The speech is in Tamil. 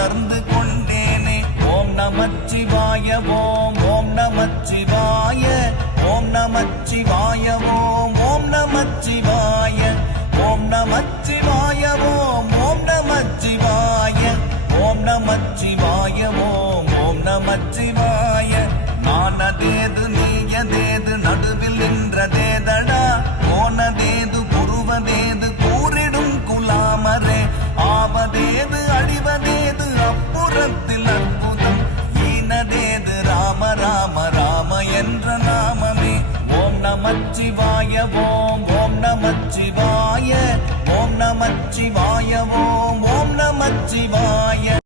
உணர்ந்து கொண்டேனே. ஓம் நமச்சிவாய ஓம் ஓம் நமச்சிவாய ஓம் நமச்சிவாய ஓம் ஓம் நமச்சிவாய ஓம் நமச்சிவாய ஓம் ஓம் நமச்சிவாய ஓம் நமச்சிவாய ஓம் ஓம் நமச்சிவாய. நானதேது நீயதேது நடுவில் நின்றதேதடா, போனதேது புருவதேது கூறிடும் குலாமரே, ஆவதேது அழிவதேது அப்புறத்தில் அற்புதம், ஈனதேது ராம ராம ராம என்ற நாமமே. ஓம் நமச்சிவாய ஓம் ஓம் நமச்சிவாய ஓம் நமச்சிவாய ஓம் ஓம் நமச்சிவாய.